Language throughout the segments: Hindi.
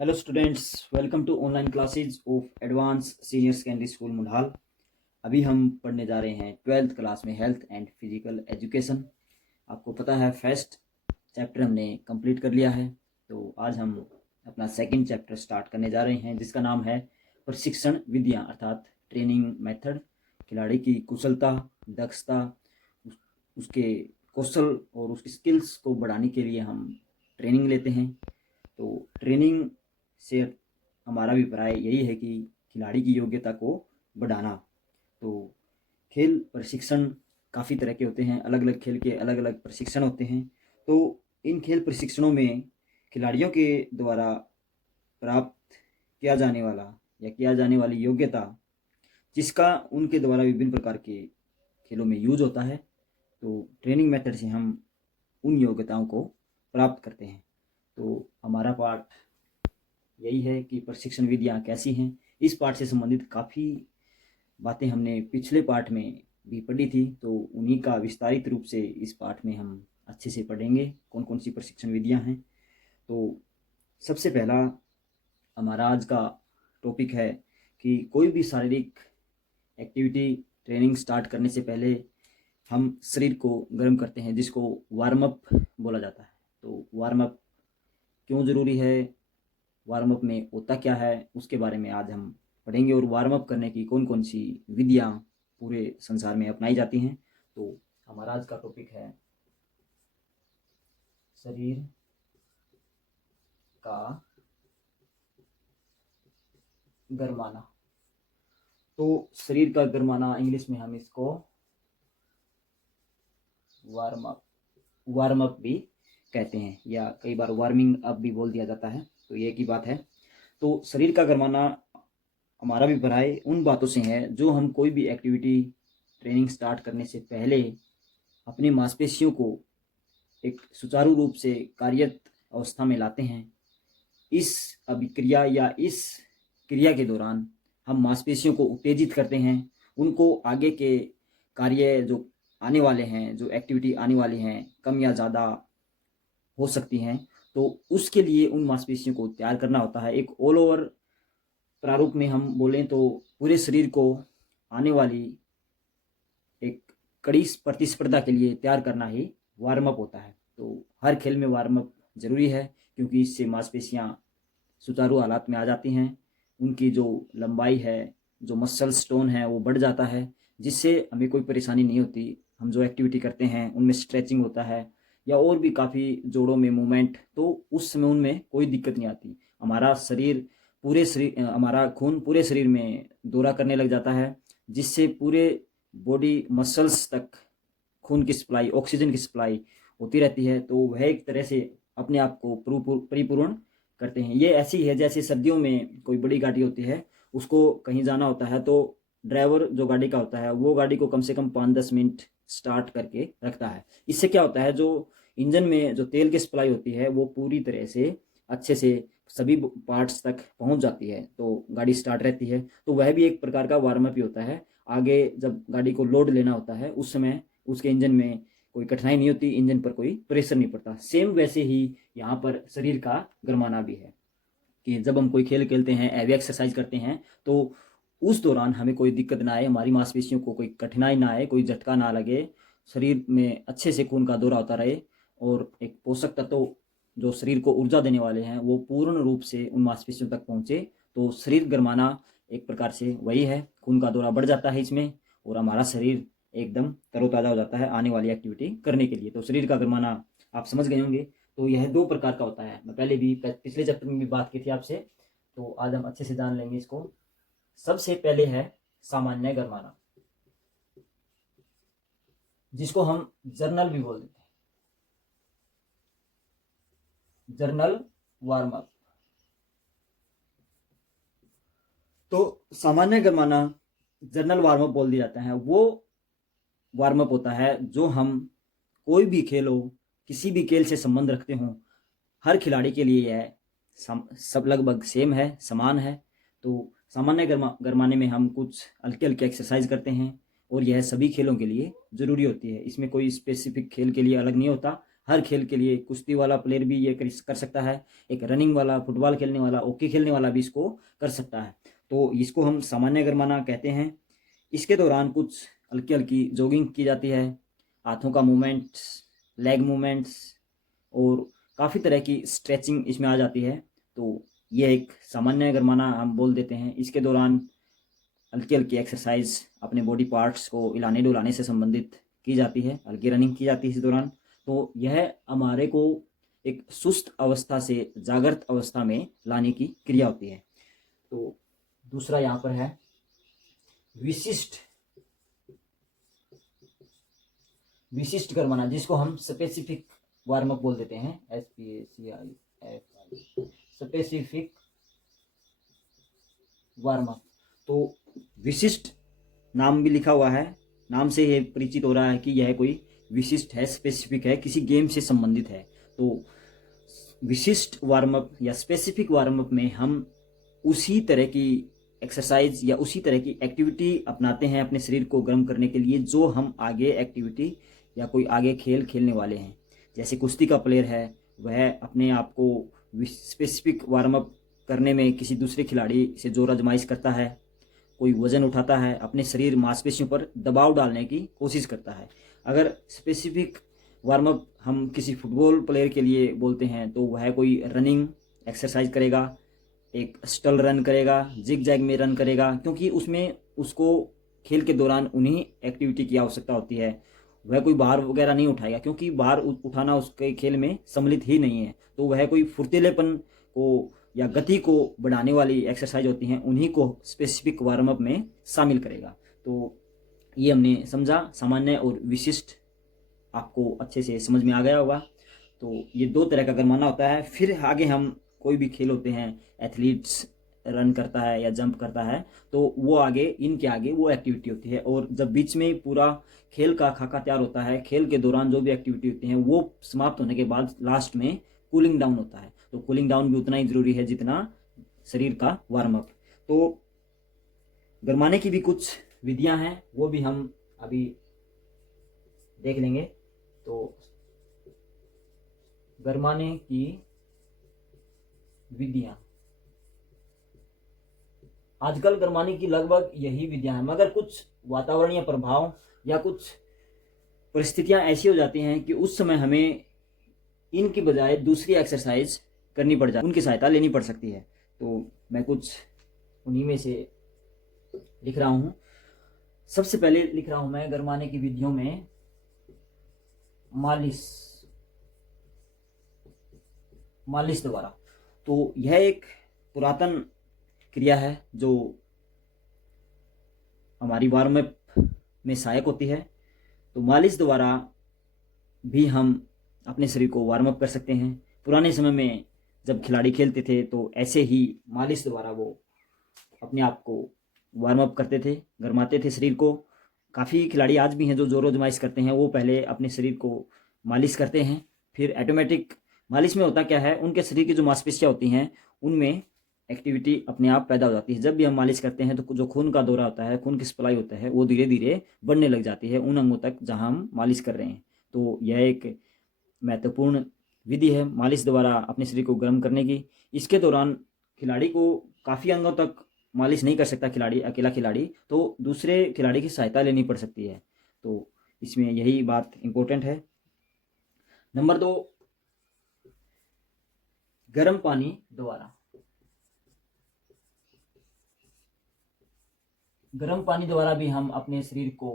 Hello students, welcome to online classes of advance senior secondary school Mundal. अभी हम पढ़ने जा रहे हैं 12th क्लास में हेल्थ एंड फिजिकल एजुकेशन। आपको पता है फर्स्ट चैप्टर हमने कंप्लीट कर लिया है, तो आज हम अपना सेकंड चैप्टर स्टार्ट करने जा रहे हैं जिसका नाम है प्रशिक्षण विधियाँ अर्थात ट्रेनिंग मेथड। खिलाड़ी की कुशलता, दक्षता, उसके कौशल और उसकी स्किल्स को बढ़ाने के लिए हम ट्रेनिंग लेते हैं। तो ट्रेनिंग से हमारा अभिप्राय यही है कि खिलाड़ी की योग्यता को बढ़ाना। तो खेल प्रशिक्षण काफ़ी तरह के होते हैं, अलग अलग खेल के अलग अलग प्रशिक्षण होते हैं। तो इन खेल प्रशिक्षणों में खिलाड़ियों के द्वारा प्राप्त किया जाने वाला या किया जाने वाली योग्यता, जिसका उनके द्वारा विभिन्न प्रकार के खेलों में यूज होता है, तो ट्रेनिंग मेथड से हम उन योग्यताओं को प्राप्त करते हैं। तो हमारा पाठ यही है कि प्रशिक्षण विधियाँ कैसी हैं। इस पाठ से संबंधित काफ़ी बातें हमने पिछले पाठ में भी पढ़ी थी, तो उन्हीं का विस्तारित रूप से इस पाठ में हम अच्छे से पढ़ेंगे कौन कौन सी प्रशिक्षण विधियाँ हैं। तो सबसे पहला हमारा आज का टॉपिक है कि कोई भी शारीरिक एक्टिविटी ट्रेनिंग स्टार्ट करने से पहले हम शरीर को गर्म करते हैं, जिसको वार्म अप बोला जाता है। तो वार्म अप क्यों ज़रूरी है, वार्म अप में होता क्या है, उसके बारे में आज हम पढ़ेंगे और वार्म अप करने की कौन कौन सी विधियाँ पूरे संसार में अपनाई जाती हैं। तो हमारा आज का टॉपिक है शरीर का गरमाना। तो शरीर का गरमाना इंग्लिश में हम इसको वार्म अप भी कहते हैं, या कई बार वार्मिंग अप भी बोल दिया जाता है, तो ये की बात है। तो शरीर का गरमाना हमारा भी भराए उन बातों से है जो हम कोई भी एक्टिविटी ट्रेनिंग स्टार्ट करने से पहले अपनी मांसपेशियों को एक सुचारू रूप से कार्यरत अवस्था में लाते हैं। इस अभिक्रिया या इस क्रिया के दौरान हम मांसपेशियों को उत्तेजित करते हैं, उनको आगे के कार्य जो आने वाले हैं, जो एक्टिविटी आने वाली हैं, कम या ज़्यादा हो सकती हैं, तो उसके लिए उन मांसपेशियों को तैयार करना होता है। एक ऑल ओवर प्रारूप में हम बोलें तो पूरे शरीर को आने वाली एक कड़ी प्रतिस्पर्धा के लिए तैयार करना ही वार्म अप होता है। तो हर खेल में वार्म अप जरूरी है, क्योंकि इससे मांसपेशियां सुचारू हालात में आ जाती हैं, उनकी जो लंबाई है, जो मसल स्टोन है, वो बढ़ जाता है, जिससे हमें कोई परेशानी नहीं होती। हम जो एक्टिविटी करते हैं उनमें स्ट्रेचिंग होता है या और भी काफ़ी जोड़ों में मूवमेंट, तो उस समय उनमें कोई दिक्कत नहीं आती। हमारा शरीर हमारा खून पूरे शरीर में दौरा करने लग जाता है, जिससे पूरे बॉडी मसल्स तक खून की सप्लाई, ऑक्सीजन की सप्लाई होती रहती है। तो वह एक तरह से अपने आप को परिपूर्ण करते हैं। ये ऐसी है जैसे सर्दियों में कोई बड़ी गाड़ी होती है, उसको कहीं जाना होता है, तो ड्राइवर जो गाड़ी का होता है वो गाड़ी को कम से कम 5-10 मिनट स्टार्ट करके रखता है। इससे क्या होता है, जो इंजन में जो तेल की सप्लाई होती है वो पूरी तरह से अच्छे से सभी पार्ट्स तक पहुंच जाती है, तो गाड़ी स्टार्ट रहती है। तो वह भी एक प्रकार का वार्म अप ही होता है। आगे जब गाड़ी को लोड लेना होता है उस समय उसके इंजन में कोई कठिनाई नहीं होती, इंजन पर कोई प्रेशर नहीं पड़ता। सेम वैसे ही यहाँ पर शरीर का गरमाना भी है कि जब हम कोई खेल खेलते हैं, हैवी एक्सरसाइज करते हैं, तो उस दौरान हमें कोई दिक्कत ना आए, हमारी मांसपेशियों को कोई कठिनाई ना आए, कोई झटका ना लगे, शरीर में अच्छे से खून का दौरा होता रहे और एक पोषक तत्व जो शरीर को ऊर्जा देने वाले हैं वो पूर्ण रूप से उन मांसपेशियों तक पहुँचे। तो शरीर गरमाना एक प्रकार से वही है, खून का दौरा बढ़ जाता है इसमें और हमारा शरीर एकदम तरोताज़ा हो जाता है आने वाली एक्टिविटी करने के लिए। तो शरीर का गरमाना आप समझ गए होंगे। तो यह दो प्रकार का होता है, मैं पहले भी पिछले चैप्टर में भी बात की थी आपसे, तो आज हम अच्छे से जान लेंगे इसको। सबसे पहले है सामान्य गरमाना, जिसको हम जर्नल भी बोल देते हैं, जर्नल वार्म अप। तो सामान्य गरमाना, जर्नल वार्म अप बोल दिया जाता है, वो वार्म अप होता है जो हम कोई भी खेल हो, किसी भी खेल से संबंध रखते हो, हर खिलाड़ी के लिए यह सब लगभग सेम है, समान है। तो सामान्य गरमाने में हम कुछ हल्के हल्के एक्सरसाइज करते हैं और यह सभी खेलों के लिए ज़रूरी होती है। इसमें कोई स्पेसिफिक खेल के लिए अलग नहीं होता, हर खेल के लिए कुश्ती वाला प्लेयर भी ये कर सकता है, एक रनिंग वाला, फुटबॉल खेलने वाला, हॉकी खेलने वाला भी इसको कर सकता है। तो इसको हम सामान्य गरमाना कहते हैं। इसके दौरान कुछ हल्की हल्की जॉगिंग की जाती है, हाथों का मूवमेंट्स, लेग मूवमेंट्स और काफ़ी तरह की स्ट्रेचिंग इसमें आ जाती है। तो ये एक सामान्य गरमाना हम बोल देते हैं। इसके दौरान हल्की हल्की एक्सरसाइज अपने बॉडी पार्ट्स को हिलाने डुलाने से संबंधित की जाती है, हल्की रनिंग की जाती है इस दौरान। तो यह हमारे को एक सुस्त अवस्था से जागृत अवस्था में लाने की क्रिया होती है। तो दूसरा यहाँ पर है विशिष्ट गरमाना, जिसको हम स्पेसिफिक वार्म अप बोल देते हैं, SPACIFI, स्पेसिफिक वार्म अप। तो विशिष्ट नाम भी लिखा हुआ है, नाम से ये परिचित हो रहा है कि यह कोई विशिष्ट है, स्पेसिफिक है, किसी गेम से संबंधित है। तो विशिष्ट वार्म अप या स्पेसिफिक वार्म अप में हम उसी तरह की एक्सरसाइज या उसी तरह की एक्टिविटी अपनाते हैं अपने शरीर को गर्म करने के लिए जो हम आगे एक्टिविटी या कोई आगे खेल खेलने वाले हैं। जैसे कुश्ती का प्लेयर है, वह अपने आप को स्पेसिफिक वार्म अप करने में किसी दूसरे खिलाड़ी से जोर आजमाइश करता है, कोई वजन उठाता है, अपने शरीर मांसपेशियों पर दबाव डालने की कोशिश करता है। अगर स्पेसिफिक वार्म अप हम किसी फुटबॉल प्लेयर के लिए बोलते हैं तो वह कोई रनिंग एक्सरसाइज करेगा, एक स्टल रन करेगा, जिग जैग में रन करेगा, क्योंकि उसमें उसको खेल के दौरान उन्हीं एक्टिविटी की आवश्यकता होती है। वह कोई भार वगैरह नहीं उठाएगा, क्योंकि भार उठाना उसके खेल में सम्मिलित ही नहीं है। तो वह कोई फुर्तीलेपन को या गति को बढ़ाने वाली एक्सरसाइज होती हैं, उन्हीं को स्पेसिफिक वार्म अप में शामिल करेगा। तो ये हमने समझा, सामान्य और विशिष्ट आपको अच्छे से समझ में आ गया होगा। तो ये दो तरह का गरमाना होता है। फिर आगे हम कोई भी खेल होते हैं, एथलीट्स रन करता है या जंप करता है, तो वो आगे इनके आगे वो एक्टिविटी होती है। और जब बीच में पूरा खेल का खाका तैयार होता है, खेल के दौरान जो भी एक्टिविटी होती है वो समाप्त होने के बाद लास्ट में कूलिंग डाउन होता है। तो कूलिंग डाउन भी उतना ही जरूरी है जितना शरीर का वार्म अप। तो गरमाने की भी कुछ विधियां हैं, वो भी हम अभी देख लेंगे। तो गरमाने की विधियां, आजकल गरमाने की लगभग यही विधियां हैं, मगर कुछ वातावरणीय प्रभाव या कुछ परिस्थितियां ऐसी हो जाती हैं कि उस समय हमें इनकी बजाय दूसरी एक्सरसाइज करनी पड़ जाती है, उनकी सहायता लेनी पड़ सकती है। तो मैं कुछ उन्हीं में से लिख रहा हूं। सबसे पहले लिख रहा हूं मैं गरमाने की विधियों में मालिश द्वारा। तो यह एक पुरातन क्रिया है जो हमारी वार्म अप में सहायक होती है। तो मालिश द्वारा भी हम अपने शरीर को वार्म अप कर सकते हैं। पुराने समय में जब खिलाड़ी खेलते थे तो ऐसे ही मालिश द्वारा वो अपने आप को वार्म अप करते थे, गरमाते थे शरीर को। काफ़ी खिलाड़ी आज भी हैं जो जोर आजमाइश करते हैं, वो पहले अपने शरीर को मालिश करते हैं, फिर ऑटोमेटिक मालिश में होता क्या है, उनके शरीर की जो मांसपेशियाँ होती हैं उनमें एक्टिविटी अपने आप पैदा हो जाती है। जब भी हम मालिश करते हैं तो जो खून का दौरा होता है, खून की सप्लाई होता है, वो धीरे धीरे बढ़ने लग जाती है उन अंगों तक जहां हम मालिश कर रहे हैं। तो यह एक महत्वपूर्ण विधि है मालिश द्वारा अपने शरीर को गर्म करने की। इसके दौरान खिलाड़ी को काफ़ी अंगों तक मालिश नहीं कर सकता खिलाड़ी, अकेला खिलाड़ी, तो दूसरे खिलाड़ी की सहायता लेनी पड़ सकती है। तो इसमें यही बात इम्पोर्टेंट है। नंबर 2, गर्म पानी द्वारा। गर्म पानी द्वारा भी हम अपने शरीर को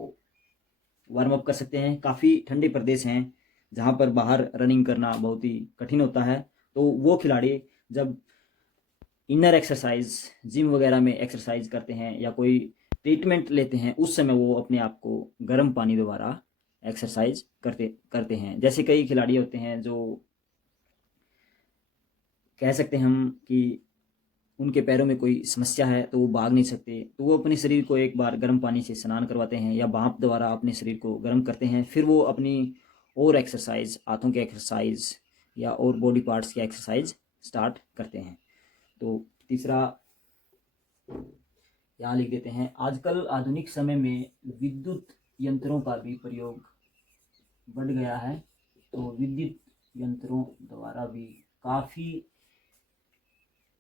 वार्म अप कर सकते हैं। काफ़ी ठंडे प्रदेश हैं जहाँ पर बाहर रनिंग करना बहुत ही कठिन होता है, तो वो खिलाड़ी जब इनर एक्सरसाइज, जिम वगैरह में एक्सरसाइज करते हैं या कोई ट्रीटमेंट लेते हैं, उस समय वो अपने आप को गर्म पानी द्वारा एक्सरसाइज करते हैं। जैसे कई खिलाड़ी होते हैं जो कह सकते हैं हम कि उनके पैरों में कोई समस्या है तो वो भाग नहीं सकते, तो वो अपने शरीर को एक बार गर्म पानी से स्नान करवाते हैं या भाप द्वारा अपने शरीर को गर्म करते हैं। फिर वो अपनी और एक्सरसाइज, हाथों की एक्सरसाइज या और बॉडी पार्ट्स की एक्सरसाइज स्टार्ट करते हैं। तो तीसरा यहाँ लिख देते हैं, आजकल आधुनिक समय में विद्युत यंत्रों का भी प्रयोग बढ़ गया है। तो विद्युत यंत्रों द्वारा भी काफ़ी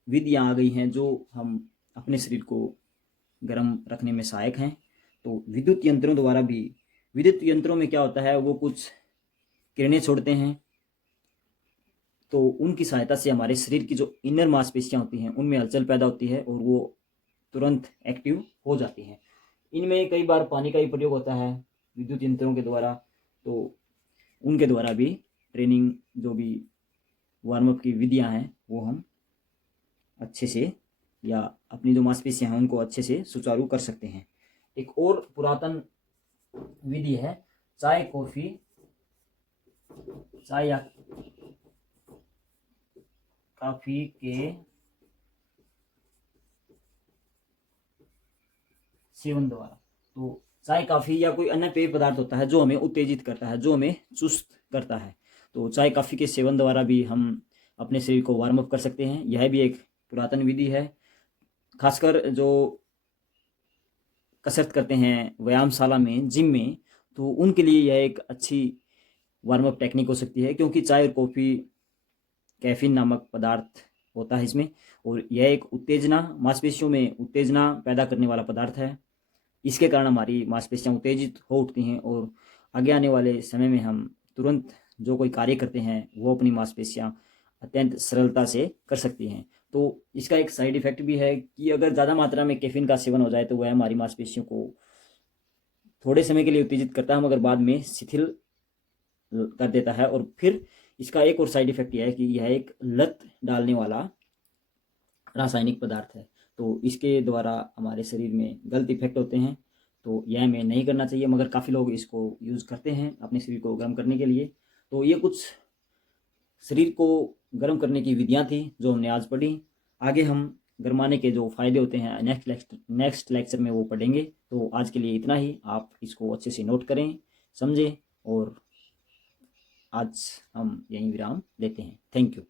विधियाँ आ गई हैं जो हम अपने शरीर को गर्म रखने में सहायक हैं। तो विद्युत यंत्रों द्वारा भी, विद्युत यंत्रों में क्या होता है, वो कुछ किरणें छोड़ते हैं, तो उनकी सहायता से हमारे शरीर की जो इनर मांसपेशियाँ होती हैं उनमें हलचल पैदा होती है और वो तुरंत एक्टिव हो जाती हैं। इनमें कई बार पानी का भी प्रयोग होता है विद्युत यंत्रों के द्वारा, तो उनके द्वारा भी ट्रेनिंग, जो भी वार्म अप की विधियाँ हैं वो हम अच्छे से, या अपनी जो मांसपेशियाँ हैं उनको अच्छे से सुचारू कर सकते हैं। एक और पुरातन विधि है चाय कॉफ़ी, चाय या काफ़ी के सेवन द्वारा। तो चाय काफ़ी या कोई अन्य पेय पदार्थ होता है जो हमें उत्तेजित करता है, जो हमें चुस्त करता है, तो चाय काफ़ी के सेवन द्वारा भी हम अपने शरीर को वार्म अप कर सकते हैं। यह भी एक पुरातन विधि है। खासकर जो कसरत करते हैं व्यायामशाला में, जिम में, तो उनके लिए यह एक अच्छी वार्म अप टेक्निक हो सकती है, क्योंकि चाय और कॉफ़ी कैफीन नामक पदार्थ होता है इसमें, और यह एक उत्तेजना, मांसपेशियों में उत्तेजना पैदा करने वाला पदार्थ है। इसके कारण हमारी मांसपेशियां उत्तेजित हो उठती हैं और आगे आने वाले समय में हम तुरंत जो कोई कार्य करते हैं वो अपनी मांसपेशियां अत्यंत सरलता से कर सकती हैं। तो इसका एक साइड इफेक्ट भी है कि अगर ज़्यादा मात्रा में कैफीन का सेवन हो जाए तो वह हमारी मांसपेशियों को थोड़े समय के लिए उत्तेजित करता है, मगर बाद में शिथिल कर देता है। और फिर इसका एक और साइड इफेक्ट यह है कि यह एक लत डालने वाला रासायनिक पदार्थ है, तो इसके द्वारा हमारे शरीर में गलत इफेक्ट होते हैं। तो यह हमें नहीं करना चाहिए, मगर काफ़ी लोग इसको यूज़ करते हैं अपने शरीर को गर्म करने के लिए। तो ये कुछ शरीर को गर्म करने की विधियाँ थी जो हमने आज पढ़ी। आगे हम गरमाने के जो फ़ायदे होते हैं नेक्स्ट लेक्चर में वो पढ़ेंगे। तो आज के लिए इतना ही, आप इसको अच्छे से नोट करें, समझें, और आज हम यहीं विराम लेते हैं। Thank you.